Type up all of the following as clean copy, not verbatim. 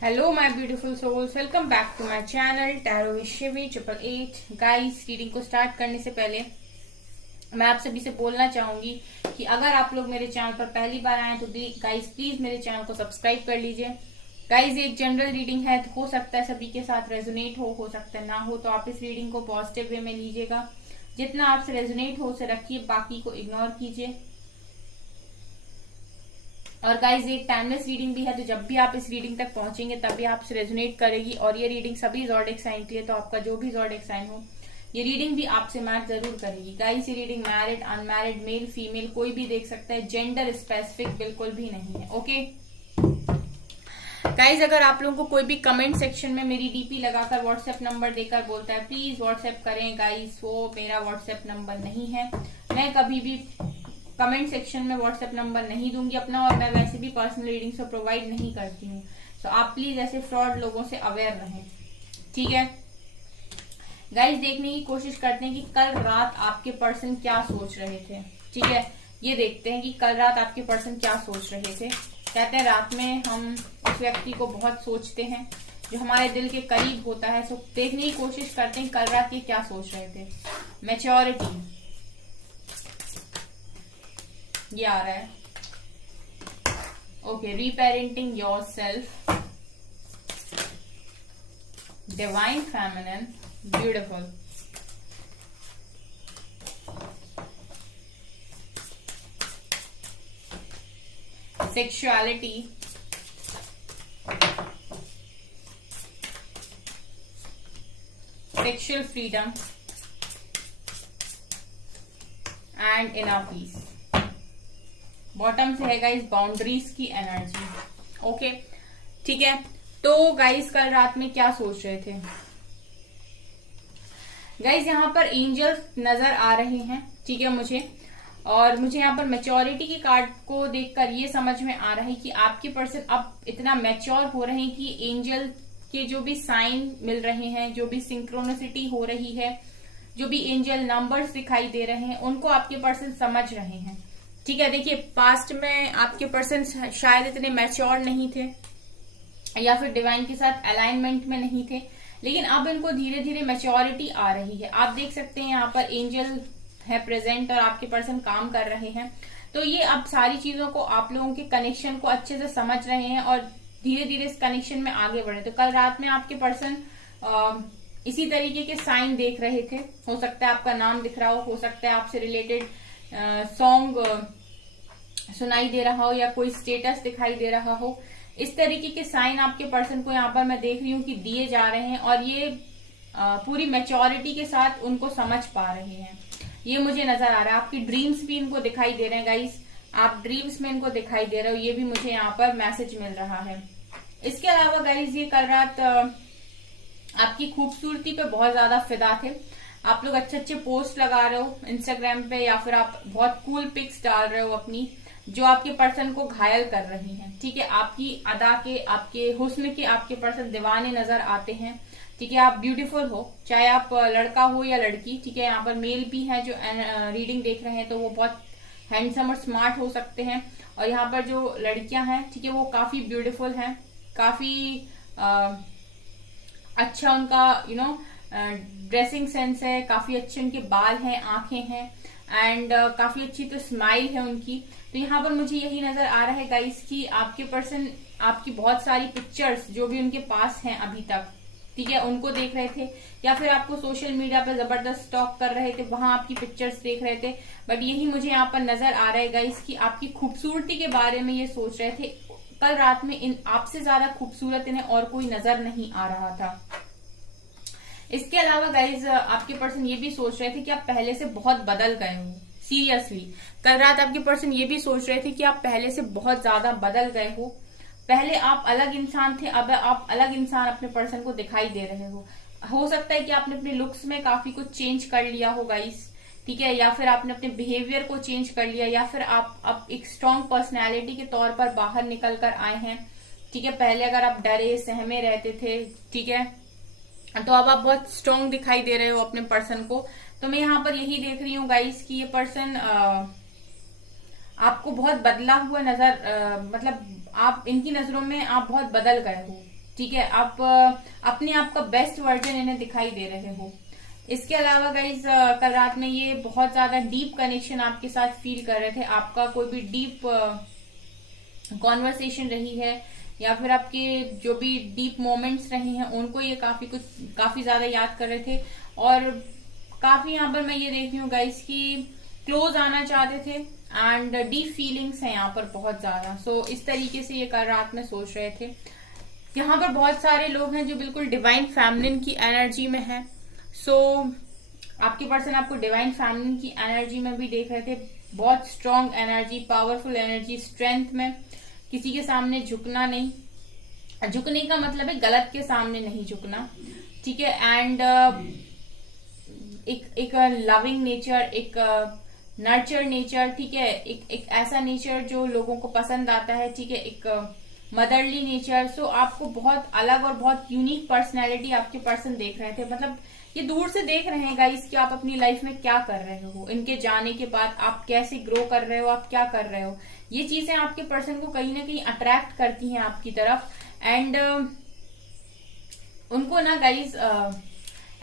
Hello my beautiful souls, welcome back to my channel Tarot with Shivi 888। Guys, reading को start करने से पहले मैं आप सभी से बोलना चाहूंगी कि अगर आप लोग मेरे चैनल पर पहली बार आए तो गाइस प्लीज मेरे चैनल को सब्सक्राइब कर लीजिए। गाइस, एक जनरल रीडिंग है तो हो सकता है सभी के साथ रेजोनेट हो सकता है ना हो, तो आप इस रीडिंग को पॉजिटिव वे में लीजिएगा। जितना आपसे रेजोनेट हो उसे रखिए, बाकी को इग्नोर कीजिए। और गाइज, एक टाइमलेस रीडिंग भी है, तो जब भी आप इस रीडिंग तक पहुंचेंगे तभी आपसे रेजोनेट करेगी। और ये रीडिंग सभी ज़ोडिएक साइन के लिए, तो आपका जो भी ज़ोडिएक साइन हो ये रीडिंग भी आपसे मैच जरूर करेगी। गाइज, ये reading married unmarried male female कोई भी देख सकता है, जेंडर स्पेसिफिक बिल्कुल भी नहीं है। ओके गाइज, अगर आप लोगों को कोई भी कमेंट सेक्शन में मेरी डीपी लगाकर व्हाट्सएप नंबर देकर बोलता है प्लीज व्हाट्सएप करें, गाइज वो मेरा व्हाट्सएप नंबर नहीं है। मैं कभी भी कमेंट सेक्शन में व्हाट्सएप नंबर नहीं दूंगी अपना, और मैं वैसे भी पर्सनल रीडिंग से प्रोवाइड नहीं करती हूँ। तो आप प्लीज ऐसे फ्रॉड लोगों से अवेयर रहें, ठीक है। गाइस, देखने की कोशिश करते हैं कि कल रात आपके पर्सन क्या सोच रहे थे, ठीक है। ये देखते हैं कि कल रात आपके पर्सन क्या सोच रहे थे। कहते हैं रात में हम उस व्यक्ति को बहुत सोचते हैं जो हमारे दिल के करीब होता है। सो देखने की कोशिश करते हैं कल रात ये क्या सोच रहे थे। मैच्योरिटी ये आ रहा है। Okay, reparenting yourself, divine feminine, beautiful, sexuality, sexual freedom and inner peace. Bottom से है गाइस बाउंड्रीज की एनर्जी। ओके, ठीक है। तो गाइस, कल रात में क्या सोच रहे थे गाइस? यहाँ पर एंजल्स नजर आ रहे हैं, ठीक है मुझे। और मुझे यहाँ पर मैच्योरिटी की कार्ड को देखकर ये समझ में आ रहा है कि आपके पर्सन अब इतना मैच्योर हो रहे हैं कि एंजल के जो भी साइन मिल रहे हैं, जो भी सिंक्रोनिसिटी हो रही है, जो भी एंजल नंबर्स दिखाई दे रहे हैं, उनको आपके पर्सन समझ रहे हैं, ठीक है। देखिए, पास्ट में आपके पर्सन शायद इतने मैच्योर नहीं थे या फिर डिवाइन के साथ अलाइनमेंट में नहीं थे, लेकिन अब इनको धीरे धीरे मैच्योरिटी आ रही है। आप देख सकते हैं यहाँ पर एंजल है प्रेजेंट और आपके पर्सन काम कर रहे हैं। तो ये अब सारी चीजों को, आप लोगों के कनेक्शन को अच्छे से समझ रहे हैं और धीरे धीरे इस कनेक्शन में आगे बढ़े। तो कल रात में आपके पर्सन इसी तरीके के साइन देख रहे थे। हो सकता है आपका नाम दिख रहा हो सकता है आपसे रिलेटेड सॉन्ग सुनाई दे रहा हो या कोई स्टेटस दिखाई दे रहा हो। इस तरीके के साइन आपके पर्सन को यहाँ पर मैं देख रही हूँ कि दिए जा रहे हैं, और ये पूरी मैच्योरिटी के साथ उनको समझ पा रहे हैं, ये मुझे नजर आ रहा है। आपकी ड्रीम्स भी इनको दिखाई दे रहे हैं गाइस, आप ड्रीम्स में इनको दिखाई दे रहे हो, ये भी मुझे यहाँ पर मैसेज मिल रहा है। इसके अलावा गाइस, ये कल रात आपकी खूबसूरती पे बहुत ज्यादा फिदा थे। आप लोग अच्छे अच्छे पोस्ट लगा रहे हो इंस्टाग्राम पे, या फिर आप बहुत कूल पिक्स डाल रहे हो अपनी, जो आपके पर्सन को घायल कर रही हैं, ठीक है। आपकी अदा के, आपके हुस्न के आपके पर्सन दीवाने नजर आते हैं, ठीक है। आप ब्यूटीफुल हो, चाहे आप लड़का हो या लड़की, ठीक है। यहाँ पर मेल भी है जो रीडिंग देख रहे हैं, तो वो बहुत हैंडसम और स्मार्ट हो सकते हैं। और यहाँ पर जो लड़कियां हैं, ठीक है, वो काफी ब्यूटीफुल हैं, काफी अच्छा उनका ड्रेसिंग सेंस है, काफी अच्छे उनके बाल हैं, आंखें हैं, एंड काफी अच्छी तो स्माइल है उनकी। तो यहाँ पर मुझे यही नजर आ रहा है गाइस कि आपके पर्सन आपकी बहुत सारी पिक्चर्स जो भी उनके पास हैं अभी तक, ठीक है, उनको देख रहे थे, या फिर आपको सोशल मीडिया पर जबरदस्त स्टॉक कर रहे थे, वहां आपकी पिक्चर्स देख रहे थे। बट यही मुझे यहाँ पर नजर आ रहा है गाइस कि आपकी खूबसूरती के बारे में ये सोच रहे थे। कल रात में इन आपसे ज्यादा खूबसूरत इन्हें और कोई नजर नहीं आ रहा था। इसके अलावा गाइज, आपके पर्सन ये भी सोच रहे थे कि आप पहले से बहुत बदल गए हो। सीरियसली, कल रात आपके पर्सन ये भी सोच रहे थे कि आप पहले से बहुत ज्यादा बदल गए हो। पहले आप अलग इंसान थे, अब आप अलग इंसान अपने पर्सन को दिखाई दे रहे हो सकता है कि आपने अपने लुक्स में काफी कुछ चेंज कर लिया हो गाइस, ठीक है, या फिर आपने अपने बिहेवियर को चेंज कर लिया, या फिर आप अब एक स्ट्रॉन्ग पर्सनैलिटी के तौर पर बाहर निकल कर आए हैं, ठीक है। पहले अगर आप डरे सहमे रहते थे, ठीक है, तो अब आप बहुत स्ट्रॉन्ग दिखाई दे रहे हो अपने पर्सन को। तो मैं यहाँ पर यही देख रही हूँ गाइस कि ये पर्सन आपको बहुत बदला हुआ नजर मतलब आप इनकी नजरों में आप बहुत बदल गए हो, ठीक है, आप अपने आप का बेस्ट वर्जन इन्हें दिखाई दे रहे हो। इसके अलावा गाइज कल रात में ये बहुत ज्यादा डीप कनेक्शन आपके साथ फील कर रहे थे। आपका कोई भी डीप कॉन्वर्सेशन रही है या फिर आपके जो भी डीप मोमेंट्स रहे हैं उनको ये काफी ज्यादा याद कर रहे थे। और काफी यहाँ पर मैं ये देख रही हूँ गाइज की क्लोज आना चाहते थे एंड डीप फीलिंग्स हैं यहाँ पर बहुत ज्यादा। सो इस तरीके से ये कल रात में सोच रहे थे। यहाँ पर बहुत सारे लोग हैं जो बिल्कुल डिवाइन फैमिलिन की एनर्जी में है। सो आपके पर्सन आपको डिवाइन फैमिलिन की एनर्जी में भी देख रहे थे, बहुत strong energy, powerful energy, strength में। किसी के सामने झुकना नहीं, झुकने का मतलब है गलत के सामने नहीं झुकना, ठीक है। एंड एक लविंग नेचर, एक नर्चर नेचर, ठीक है, एक ऐसा नेचर जो लोगों को पसंद आता है, ठीक है, एक मदरली नेचर। सो आपको बहुत अलग और बहुत यूनिक पर्सनैलिटी आपके पर्सन देख रहे थे। मतलब ये दूर से देख रहे हैं गाइस कि आप अपनी लाइफ में क्या कर रहे हो, इनके जाने के बाद आप कैसे ग्रो कर रहे हो, आप क्या कर रहे हो। ये चीजें आपके पर्सन को कहीं ना कहीं अट्रैक्ट करती हैं आपकी तरफ। एंड उनको ना गाइस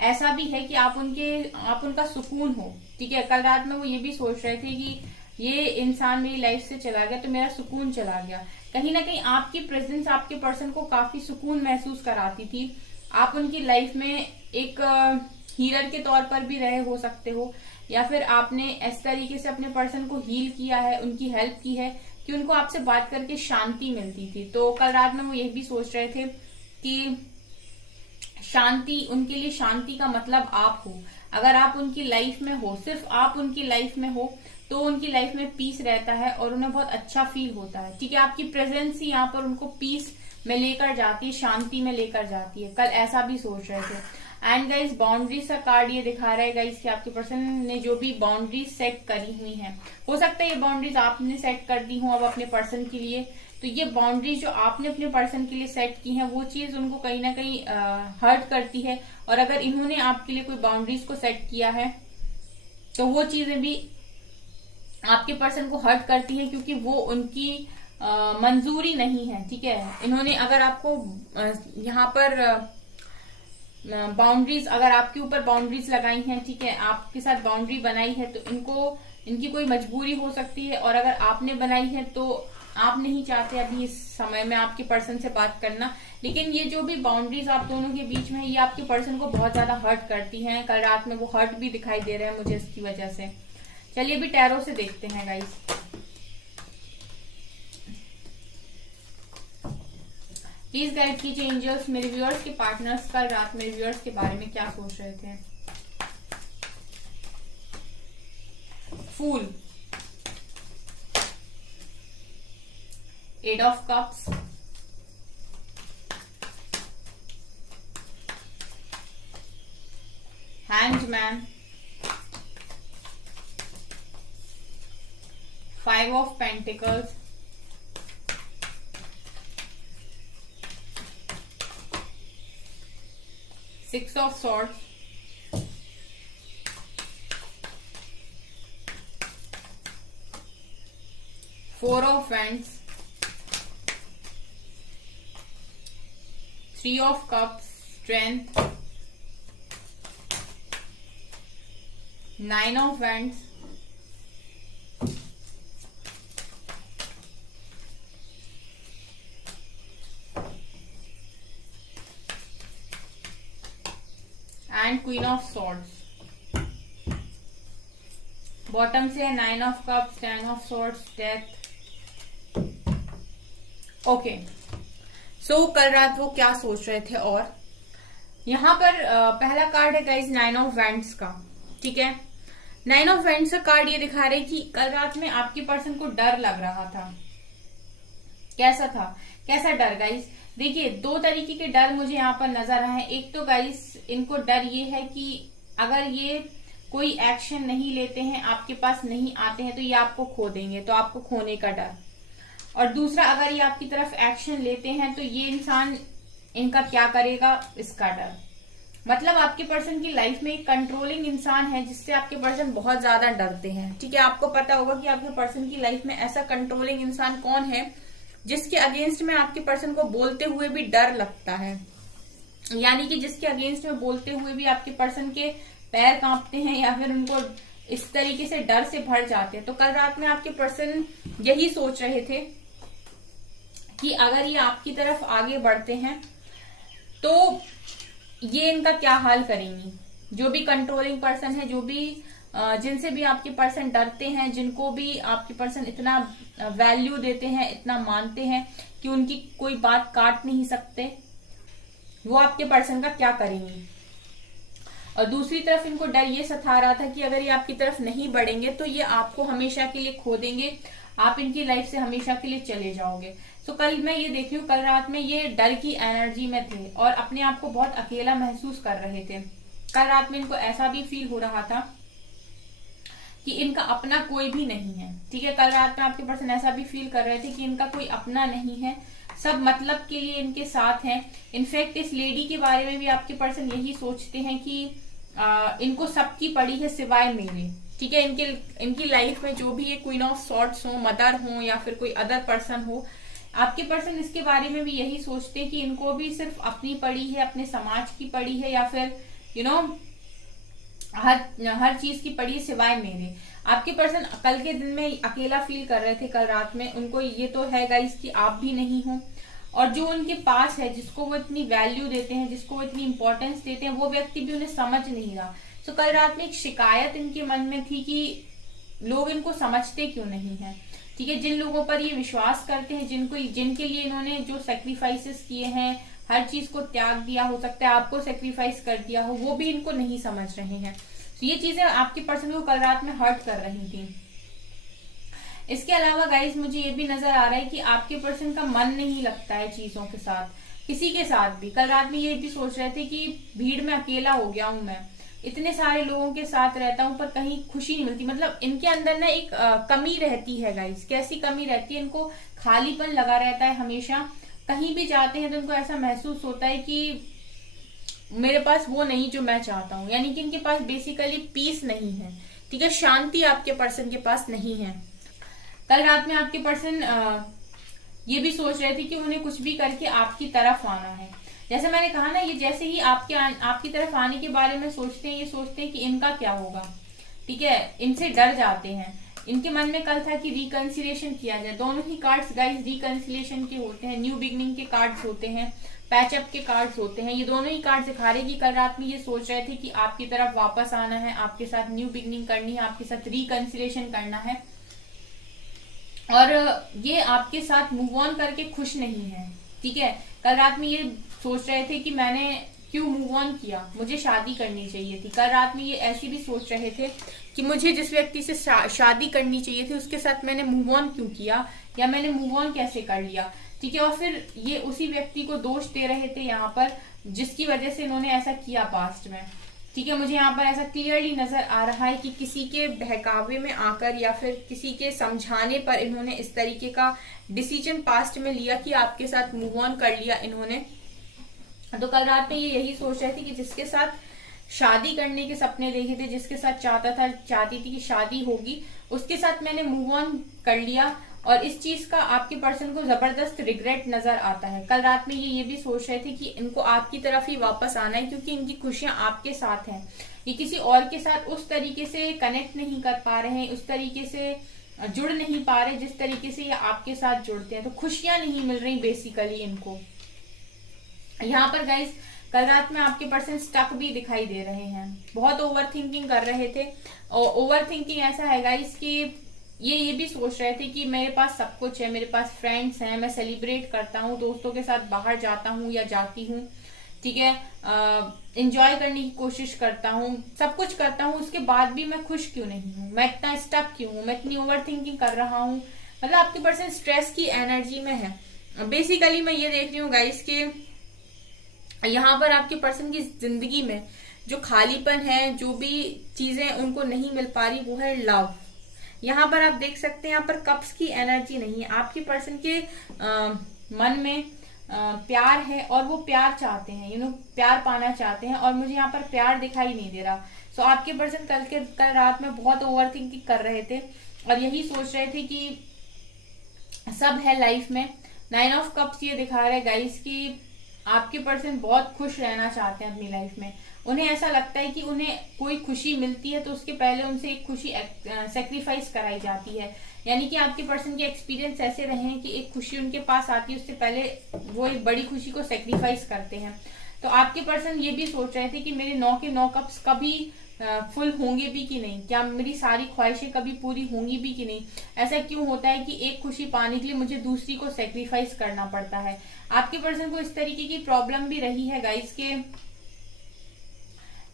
ऐसा भी है कि आप उनका सुकून हो, ठीक है। कल रात में वो ये भी सोच रहे थे कि ये इंसान मेरी लाइफ से चला गया तो मेरा सुकून चला गया। कहीं ना कहीं आपकी प्रेजेंस आपके पर्सन को काफी सुकून महसूस कराती थी। आप उनकी लाइफ में एक हीलर के तौर पर भी रहे हो सकते हो, या फिर आपने इस तरीके से अपने पर्सन को हील किया है, उनकी हेल्प की है कि उनको आपसे बात करके शांति मिलती थी। तो कल रात में वो ये भी सोच रहे थे कि शांति, उनके लिए शांति का मतलब आप हो। अगर आप उनकी लाइफ में हो, सिर्फ आप उनकी लाइफ में हो, तो उनकी लाइफ में पीस रहता है और उन्हें बहुत अच्छा फील होता है, ठीक है। आपकी प्रेजेंस ही यहाँ पर उनको पीस में लेकर जाती है, शांति में लेकर जाती है। कल ऐसा भी सोच रहे थे। एंड गाइस बाउंड्रीज का कार्ड ये दिखा रहा है गाइस कि आपके पर्सन ने जो भी बाउंड्रीज सेट करी हुई हैं, हो सकता है ये बाउंड्रीज आपने सेट कर दी हो अब अपने पर्सन के लिए। तो ये बाउंड्रीज जो आपने अपने पर्सन के लिए सेट की हैं वो चीज उनको कहीं ना कहीं हर्ट करती है। और अगर इन्होंने आपके लिए कोई बाउंड्रीज को सेट किया है तो वो चीजें भी आपके पर्सन को हर्ट करती है, क्योंकि वो उनकी मंजूरी नहीं है, ठीक है। इन्होंने अगर आपको यहाँ पर बाउंड्रीज, अगर आपके ऊपर बाउंड्रीज लगाई हैं, ठीक है, आपके साथ बाउंड्री बनाई है, तो इनकी कोई मजबूरी हो सकती है। और अगर आपने बनाई है तो आप नहीं चाहते अभी इस समय में आपके पर्सन से बात करना, लेकिन ये जो भी बाउंड्रीज आप दोनों के बीच में है ये आपके पर्सन को बहुत ज्यादा हर्ट करती हैं। कल रात में वो हर्ट भी दिखाई दे रहे हैं मुझे इसकी वजह से। चलिए अभी टैरो से देखते हैं गाइस। प्लीज गाइड कीजिए एंजल्स, मेरे व्यूअर्स के पार्टनर्स कल रात मेरे व्यूअर्स के बारे में क्या सोच रहे थे। Fool, eight of cups, hanged man, five of pentacles, six of swords, four of wands, three of cups, strength, nine of wands, and queen of swords. Bottom से nine of cups, ten of swords, death. Okay, so कल रात वो क्या सोच रहे थे। और यहाँ पर पहला कार्ड है गाइज नाइन ऑफ वैंड्स का, ठीक है। नाइन ऑफ वैंड्स का कार्ड ये दिखा रहे कि कल रात में आपके पर्सन को डर लग रहा था। कैसा था, कैसा डर गाइज? देखिए दो तरीके के डर मुझे यहाँ पर नजर आए हैं। एक तो गाइज इनको डर ये है कि अगर ये कोई एक्शन नहीं लेते हैं, आपके पास नहीं आते हैं, तो ये आपको खो देंगे, तो आपको खोने का डर। और दूसरा, अगर ये आपकी तरफ एक्शन लेते हैं तो ये इंसान इनका क्या करेगा, इसका डर। मतलब आपके पर्सन की लाइफ में एक कंट्रोलिंग इंसान है जिससे आपके पर्सन बहुत ज्यादा डरते हैं, ठीक है। आपको पता होगा कि आपके पर्सन की लाइफ में ऐसा कंट्रोलिंग इंसान कौन है जिसके अगेंस्ट में आपके पर्सन को बोलते हुए भी डर लगता है, यानी कि जिसके अगेंस्ट में बोलते हुए भी आपके पर्सन के पैर कांपते हैं या फिर उनको इस तरीके से डर से भर जाते हैं। तो कल रात में आपके पर्सन यही सोच रहे थे कि अगर ये आपकी तरफ आगे बढ़ते हैं तो ये इनका क्या हाल करेंगी। जो भी कंट्रोलिंग पर्सन है, जो भी जिनसे भी आपके पर्सन डरते हैं, जिनको भी आपके पर्सन इतना वैल्यू देते हैं, इतना मानते हैं कि उनकी कोई बात काट नहीं सकते, वो आपके पर्सन का क्या करेंगी। और दूसरी तरफ इनको डर ये सता रहा था कि अगर ये आपकी तरफ नहीं बढ़ेंगे तो ये आपको हमेशा के लिए खो देंगे, आप इनकी लाइफ से हमेशा के लिए चले जाओगे। तो कल मैं ये देख रही हूँ, कल रात में ये डर की एनर्जी में थे और अपने आप को बहुत अकेला महसूस कर रहे थे। कल रात में इनको ऐसा भी फील हो रहा था कि इनका अपना कोई भी नहीं है। ठीक है, कल रात में आपके पर्सन ऐसा भी फील कर रहे थे कि इनका कोई अपना नहीं है, सब मतलब के लिए इनके साथ हैं। इनफैक्ट इस लेडी के बारे में भी आपके पर्सन यही सोचते हैं कि इनको सबकी पड़ी है सिवाय मेरे। ठीक है, इनकी लाइफ में जो भी ये क्वीन ऑफ सॉर्ड्स हो, मदर हो या फिर कोई अदर पर्सन हो, आपके पर्सन इसके बारे में भी यही सोचते हैं कि इनको भी सिर्फ अपनी पड़ी है, अपने समाज की पड़ी है या फिर हर चीज की पड़ी सिवाय मेरे। आपके पर्सन कल के दिन में अकेला फील कर रहे थे कल रात में। उनको ये तो है गाइस कि आप भी नहीं हो, और जो उनके पास है, जिसको वो इतनी वैल्यू देते हैं, जिसको वो इतनी इंपॉर्टेंस देते हैं, वो व्यक्ति भी उन्हें समझ नहीं रहा। तो कल रात में एक शिकायत इनके मन में थी कि लोग इनको समझते क्यों नहीं है। ठीक है, जिन लोगों पर ये विश्वास करते हैं, जिनके लिए इन्होंने जो सेक्रीफाइसेस किए हैं, हर चीज को त्याग दिया, हो सकता है आपको सेक्रीफाइस कर दिया हो, वो भी इनको नहीं समझ रहे हैं। तो ये चीजें आपके पर्सन को कल रात में हर्ट कर रही थी। इसके अलावा गाइस मुझे ये भी नजर आ रहा है कि आपके पर्सन का मन नहीं लगता है चीजों के साथ, किसी के साथ भी। कल रात में ये भी सोच रहे थे कि भीड़ में अकेला हो गया हूं मैं, इतने सारे लोगों के साथ रहता हूं पर कहीं खुशी नहीं मिलती। मतलब इनके अंदर ना एक कमी रहती है गाइस। कैसी कमी रहती है? इनको खालीपन लगा रहता है हमेशा। कहीं भी जाते हैं तो इनको ऐसा महसूस होता है कि मेरे पास वो नहीं जो मैं चाहता हूँ, यानी कि इनके पास बेसिकली पीस नहीं है। ठीक है, शांति आपके पर्सन के पास नहीं है। कल रात में आपके पर्सन ये भी सोच रहे थे कि उन्हें कुछ भी करके आपकी तरफ आना है। जैसे मैंने कहा ना, ये जैसे ही आपकी तरफ आने के बारे में सोचते हैं, ये सोचते हैं कि इनका क्या होगा। ठीक है, इनसे डर जाते हैं। इनके मन में कल था कि रिकंसिलिएशन किया जाए। दोनों ही कार्ड्स गाइस रिकंसिलिएशन के होते हैं, न्यू बिगनिंग के कार्ड्स होते हैं, पैचअप के कार्ड्स होते हैं। ये दोनों ही कार्ड दिखा रहे कि कल रात में ये सोच रहे थे कि आपकी तरफ वापस आना है, आपके साथ न्यू बिगनिंग करनी है, आपके साथ रिकंसिलिएशन करना है, और ये आपके साथ मूव ऑन करके खुश नहीं है। ठीक है, कल रात में ये सोच रहे थे कि मैंने क्यों मूव ऑन किया, मुझे शादी करनी चाहिए थी। कल रात में ये ऐसी भी सोच रहे थे कि मुझे जिस व्यक्ति से शादी करनी चाहिए थी उसके साथ मैंने मूव ऑन क्यों किया, या मैंने मूव ऑन कैसे कर लिया। ठीक है, और फिर ये उसी व्यक्ति को दोष दे रहे थे यहाँ पर, जिसकी वजह से इन्होंने ऐसा किया पास्ट में। ठीक है, मुझे यहाँ पर ऐसा क्लियरली नजर आ रहा है कि किसी के बहकावे में आकर या फिर किसी के समझाने पर इन्होंने इस तरीके का डिसीजन पास्ट में लिया कि आपके साथ मूव ऑन कर लिया इन्होंने। तो कल रात में ये यही सोच रहे थे कि जिसके साथ शादी करने के सपने देखे थे, जिसके साथ चाहती थी कि शादी होगी, उसके साथ मैंने मूव ऑन कर लिया, और इस चीज का आपके पर्सन को जबरदस्त रिग्रेट नजर आता है। कल रात में ये भी सोच रहे थे कि इनको आपकी तरफ ही वापस आना है, क्योंकि इनकी खुशियां आपके साथ हैं। ये किसी और के साथ उस तरीके से कनेक्ट नहीं कर पा रहे हैं, उस तरीके से जुड़ नहीं पा रहे जिस तरीके से ये आपके साथ जुड़ते हैं। तो खुशियां नहीं मिल रही बेसिकली इनको। यहाँ पर गाइस कल रात में आपके पर्सन स्टक भी दिखाई दे रहे हैं, बहुत ओवर थिंकिंग कर रहे थे। और ओवर थिंकिंग ऐसा है गाइस कि ये भी सोच रहे थे कि मेरे पास सब कुछ है, मेरे पास फ्रेंड्स हैं, मैं सेलिब्रेट करता हूँ, दोस्तों के साथ बाहर जाता हूँ या जाती हूँ। ठीक है, एंजॉय करने की कोशिश करता हूँ, सब कुछ करता हूँ, उसके बाद भी मैं खुश क्यों नहीं हूँ, मैं इतना स्टक क्यों हूँ, मैं इतनी ओवर थिंकिंग कर रहा हूँ। मतलब आपके पर्सन स्ट्रेस की एनर्जी में है। बेसिकली मैं ये देख रही हूँ गाइस कि यहाँ पर आपके पर्सन की जिंदगी में जो खालीपन है, जो भी चीजें उनको नहीं मिल पा रही, वो है लव। यहाँ पर आप देख सकते हैं, यहाँ पर कप्स की एनर्जी नहीं है। आपके पर्सन के मन में प्यार है और वो प्यार चाहते हैं, प्यार पाना चाहते हैं, और मुझे यहाँ पर प्यार दिखाई नहीं दे रहा। सो आपके पर्सन कल रात में बहुत ओवर थिंकिंग कर रहे थे और यही सोच रहे थे कि सब है लाइफ में, 9 ऑफ कप्स ये दिखा रहा है गाइस कि आपके पर्सन बहुत खुश रहना चाहते हैं अपनी लाइफ में। उन्हें ऐसा लगता है कि उन्हें कोई खुशी मिलती है तो उसके पहले उनसे एक खुशी सेक्रीफाइस कराई जाती है। यानी कि आपके पर्सन के एक्सपीरियंस ऐसे रहे हैं कि एक खुशी उनके पास आती है, उससे पहले वो एक बड़ी खुशी को सेक्रीफाइस करते हैं। तो आपके पर्सन ये भी सोच रहे थे कि मेरे 9 के 9 कप्स कभी फुल होंगे भी कि नहीं, क्या मेरी सारी ख्वाहिशें कभी पूरी होंगी भी कि नहीं। ऐसा क्यों होता है कि एक खुशी पाने के लिए मुझे दूसरी को सेक्रीफाइस करना पड़ता है। आपके पर्सन को इस तरीके की प्रॉब्लम भी रही है गाइस के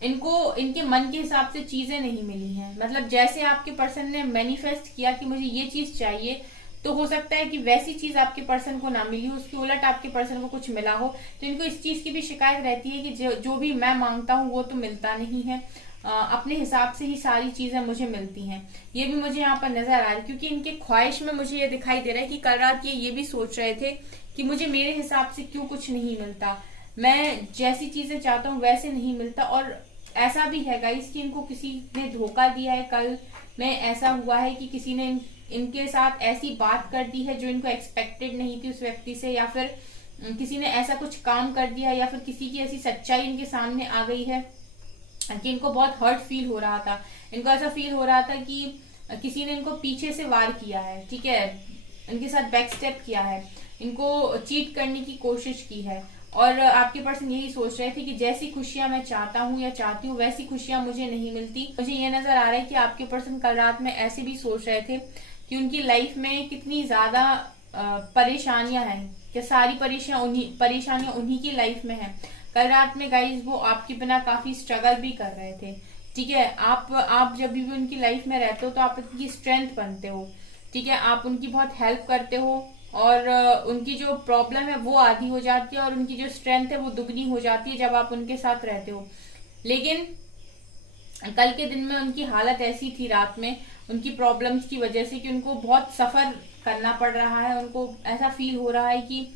इनको इनके मन के हिसाब से चीजें नहीं मिली हैं। मतलब जैसे आपके पर्सन ने मैनिफेस्ट किया कि मुझे ये चीज चाहिए, तो हो सकता है कि वैसी चीज आपके पर्सन को ना मिली हो, उसके उलट आपके पर्सन को कुछ मिला हो। तो इनको इस चीज की भी शिकायत रहती है कि जो भी मैं मांगता हूँ वो तो मिलता नहीं है, अपने हिसाब से ही सारी चीजें मुझे मिलती हैं। ये भी मुझे यहाँ पर नजर आ रहा है, क्योंकि इनके ख्वाहिश में मुझे ये दिखाई दे रहा है कि कल रात ये भी सोच रहे थे कि मुझे मेरे हिसाब से क्यों कुछ नहीं मिलता, मैं जैसी चीजें चाहता हूँ वैसे नहीं मिलता। और ऐसा भी है गाइस कि इनको किसी ने धोखा दिया है। कल में ऐसा हुआ है कि किसी ने इनके साथ ऐसी बात कर दी है जो इनको एक्सपेक्टेड नहीं थी उस व्यक्ति से, या फिर किसी ने ऐसा कुछ काम कर दिया, या फिर किसी की ऐसी सच्चाई इनके सामने आ गई है कि इनको बहुत हर्ट फील हो रहा था। इनको ऐसा फील हो रहा था कि किसी ने इनको पीछे से वार किया है, ठीक है, इनके साथ बैक स्टेप किया है, इनको चीट करने की कोशिश की है। और आपके पर्सन यही सोच रहे थे कि जैसी खुशियां मैं चाहता हूँ या चाहती हूँ वैसी खुशियां मुझे नहीं मिलती। मुझे ये नजर आ रहा है कि आपके पर्सन कल रात में ऐसे भी सोच रहे थे कि उनकी लाइफ में कितनी ज्यादा परेशानियां हैं, कि सारी परेशानियां उन्हीं की लाइफ में है। कल रात में गाइज वो आपके बिना काफी स्ट्रगल भी कर रहे थे, ठीक है। आप जब भी उनकी लाइफ में रहते हो तो आप उनकी स्ट्रेंथ बनते हो, ठीक है, आप उनकी बहुत हेल्प करते हो, और उनकी जो प्रॉब्लम है वो आधी हो जाती है और उनकी जो स्ट्रेंथ है वो दुगनी हो जाती है जब आप उनके साथ रहते हो। लेकिन कल के दिन में उनकी हालत ऐसी थी रात में उनकी प्रॉब्लम्स की वजह से कि उनको बहुत सफर करना पड़ रहा है। उनको ऐसा फील हो रहा है कि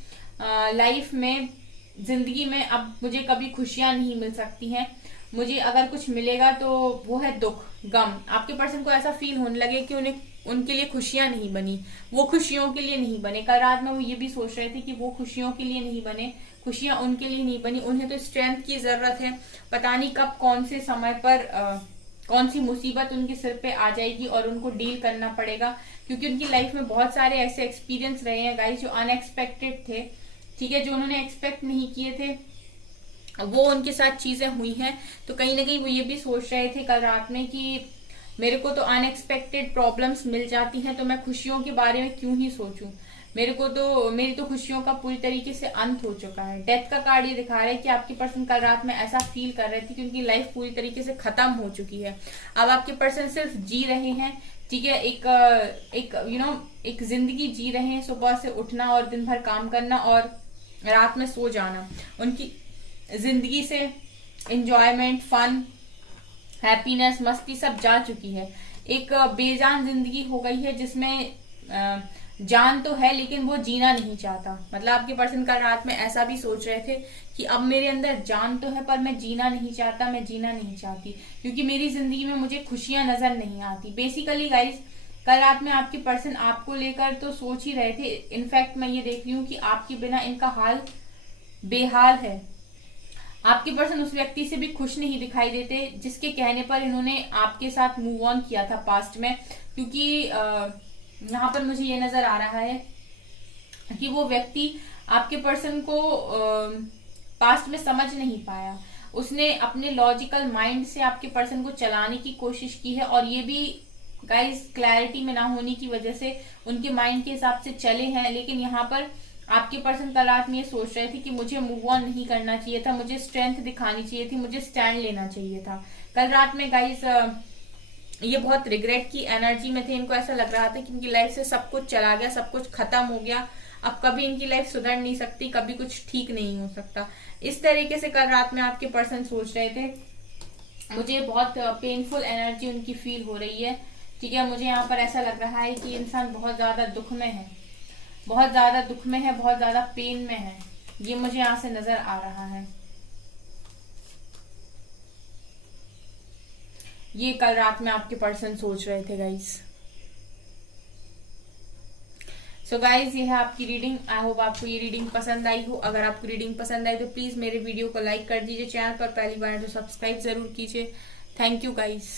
लाइफ में, जिंदगी में अब मुझे कभी खुशियां नहीं मिल सकती हैं, मुझे अगर कुछ मिलेगा तो वो है दुख, गम। आपके पर्सन को ऐसा फील होने लगे कि उन्हें उनके लिए खुशियां नहीं बनी, वो खुशियों के लिए नहीं बने। कल रात में वो ये भी सोच रहे थे कि वो खुशियों के लिए नहीं बने, खुशियां उनके लिए नहीं बनी, उन्हें तो स्ट्रेंथ की जरूरत है। पता नहीं कब कौन से समय पर कौन सी मुसीबत उनके सिर पे आ जाएगी और उनको डील करना पड़ेगा, क्योंकि उनकी लाइफ में बहुत सारे ऐसे एक्सपीरियंस रहे हैं गाइस जो अनएक्सपेक्टेड थे, ठीक है, जो उन्होंने एक्सपेक्ट नहीं किए थे, वो उनके साथ चीजें हुई हैं। तो कहीं ना कहीं वो ये भी सोच रहे थे कल रात में कि मेरे को तो अनएक्सपेक्टेड प्रॉब्लम्स मिल जाती हैं, तो मैं खुशियों के बारे में क्यों ही सोचूं, मेरी तो खुशियों का पूरी तरीके से अंत हो चुका है। डेथ का कार्ड ये दिखा रहा है कि आपके पर्सन कल रात में ऐसा फील कर रहे थे कि उनकी लाइफ पूरी तरीके से खत्म हो चुकी है। अब आपके पर्सन सिर्फ जी रहे हैं, ठीक है, एक जिंदगी जी रहे हैं, सुबह से उठना और दिन भर काम करना और रात में सो जाना। उनकी जिंदगी से एंजॉयमेंट, फन, हैप्पीनेस, मस्ती सब जा चुकी है। एक बेजान जिंदगी हो गई है जिसमें जान तो है लेकिन वो जीना नहीं चाहता। मतलब आपके पर्सन का रात में ऐसा भी सोच रहे थे कि अब मेरे अंदर जान तो है पर मैं जीना नहीं चाहता, मैं जीना नहीं चाहती, क्योंकि मेरी जिंदगी में मुझे खुशियां नजर नहीं आती। बेसिकली गाइस कल रात में आपके पर्सन आपको लेकर तो सोच ही रहे थे। इनफैक्ट मैं ये देख रही हूँ कि आपके बिना इनका हाल बेहाल है। आपके पर्सन उस व्यक्ति से भी खुश नहीं दिखाई देते जिसके कहने पर इन्होंने आपके साथ मूव ऑन किया था पास्ट में, क्योंकि यहाँ पर मुझे ये नजर आ रहा है कि वो व्यक्ति आपके पर्सन को पास्ट में समझ नहीं पाया। उसने अपने लॉजिकल माइंड से आपके पर्सन को चलाने की कोशिश की है, और ये भी गाइस क्लैरिटी में ना होने की वजह से उनके माइंड के हिसाब से चले हैं। लेकिन यहाँ पर आपके पर्सन कल रात में ये सोच रहे थे कि मुझे मूव ऑन नहीं करना चाहिए था, मुझे स्ट्रेंथ दिखानी चाहिए थी, मुझे स्टैंड लेना चाहिए था। कल रात में गाइस ये बहुत रिग्रेट की एनर्जी में थे। इनको ऐसा लग रहा था कि इनकी लाइफ से सब कुछ चला गया, सब कुछ खत्म हो गया, अब कभी इनकी लाइफ सुधर नहीं सकती, कभी कुछ ठीक नहीं हो सकता। इस तरीके से कल रात में आपके पर्सन सोच रहे थे। मुझे बहुत पेनफुल एनर्जी उनकी फील हो रही है, ठीक है। मुझे यहाँ पर ऐसा लग रहा है कि इंसान बहुत ज्यादा दुख में है, बहुत ज्यादा दुख में है, बहुत ज्यादा पेन में है, ये मुझे यहाँ से नजर आ रहा है। ये कल रात में आपके पर्सन सोच रहे थे गाइस। सो गाइज, ये है आपकी रीडिंग। आई होप आपको ये रीडिंग पसंद आई हो। अगर आपको रीडिंग पसंद आई तो प्लीज मेरे वीडियो को लाइक कर दीजिए, चैनल पर पहली बार तो सब्सक्राइब जरूर कीजिए। Thank you guys.